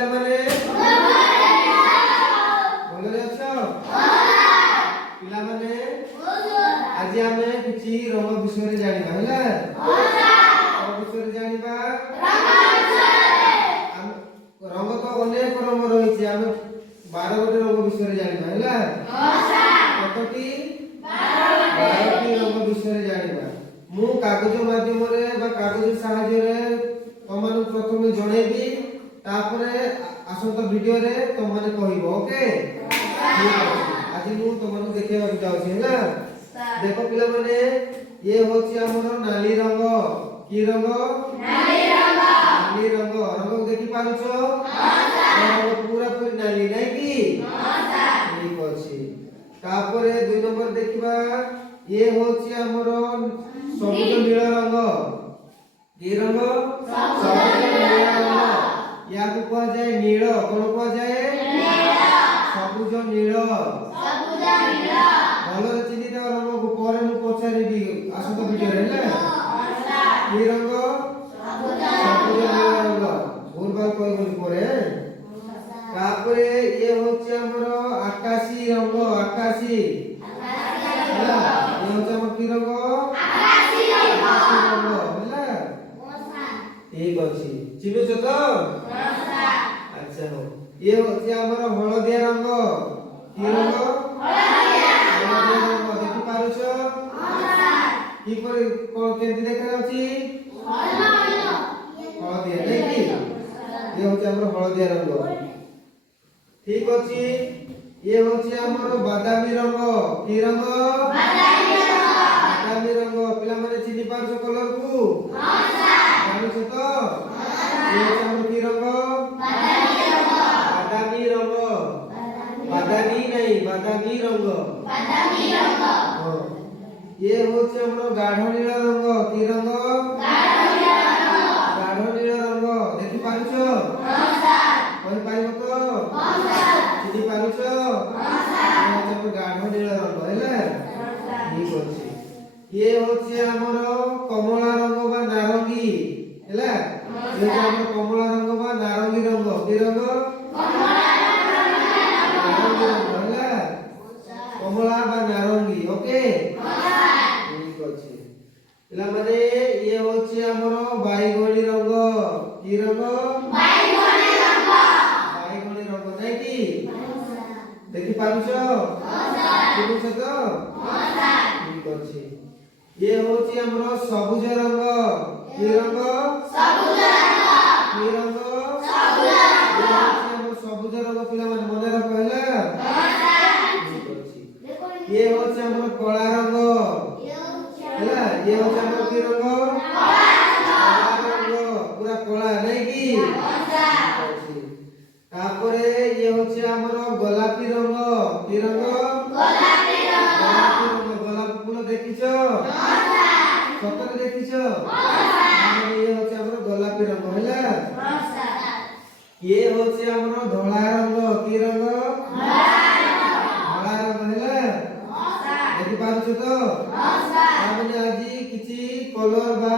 ମାନେ ଭଲରେ ଅଛ ପିଲାମାନେ ଆଜି ଆମେ କିଛି ରଙ୍ଗ ବିଷୟରେ ଜାଣିବା ହେଲା ରଙ୍ଗ ବିଷୟରେ ଜାଣିବା ରଙ୍ଗ ତ ଅନେକ ରଙ୍ଗ ରହିଛି ଆମେ 12 ଗୋଟି ରଙ୍ଗ ବିଷୟରେ ଜାଣିବା ହେଲା କତଟି 12ଟି ରଙ୍ଗ ବିଷୟରେ ଜାଣିବା ମୁଁ କାଗଜ ମାଧ୍ୟମରେ ବା କାଗଜ ସାହାଯ୍ୟରେ ତମମାନଙ୍କୁ ପ୍ରଥମେ ଜଣେଇବି तापरे आसंता वीडियो रे तुम माने कहिबो ओके आज मु तुमन देखेबा जाउछि हैला देखो पिला माने ये होछि हमर नाली रंग की रंग नाली रंग रंग देखि पारुछो रंग पूरा पूरी नाली नै की ठीक अछि तापरे 2 नंबर देखिबा ये होछि हमर सबुज नील रंग की रंग सबुज नील रंग या को कह जाए नील कोन कह जाए सबुज नील भलो चिन्हि त रंग को परे मु पछारिबी आसो तो वीडियो रे ना की रंग सबुज नील रंग भूल बाल कोइ कोइ परे तापरे ये होछि हमरो आकाशी रंग आकाशी होला ये होछि हमर की रंग आकाशी रंग होला ठीक अछि चिन्हु छ तो अच्छा हो ये होछि हमर हळदिया रंग की रंग हळदिया रंग देखि पारुछ की पर केंति देखा जाउची हळदिया नै की ये होछि हमर हळदिया रंग ठीक अछि ये होछि हमर बादामी रंग की रंग बादामी रंग पिला माने चिनि पारुछ कलर को हां सर पारुछ तो ये होछि हमर की रंग बादामी रंग हां ये होछि हमरो गाढ़ नील रंग की रंग गाढ़ नील रंग देखि पारुछो हां सर कोइ पाइबो तो हां सर चिनि पारुछो हां सर ये होछि हमरो गाढ़ नील रंग हैला ठीक अछि ये होछि हमरो कमला रंग बा नारंगी हैला ये होछि हमरो कमला रंग बा नारंगी रंग की रंग कमला बा नारंगी ओके ठीक अछि पिला माने ये होछि हमरो बाईगणी रंग की रंग बाईगणी रंग नै की देखि पारुछो हां सर देखि छ तो हां सर ठीक अछि ये होछि हमरो सबुज रंग की रंग सबुज रंग की रंग सबुज रंग ये होछि हमरो सबुज रंग पिला माने मने रख हैला ये होछि हमर काला रंग हैला ये होछि हमर की रंग काला रंग पूरा काला नै की तापरे ये होछि हमर गोलापी रंग की रंग गोलापी रंग गोलाप फूल देखिछो हां सर सतरे देखिछो हां सर ये होछि हमर गोलापी रंग हैला हां सर ये होछि हमर धोला रंग की रंग धोला रंग हैला देखि पारुछ तो हां सर आमे आज किछि कलर बा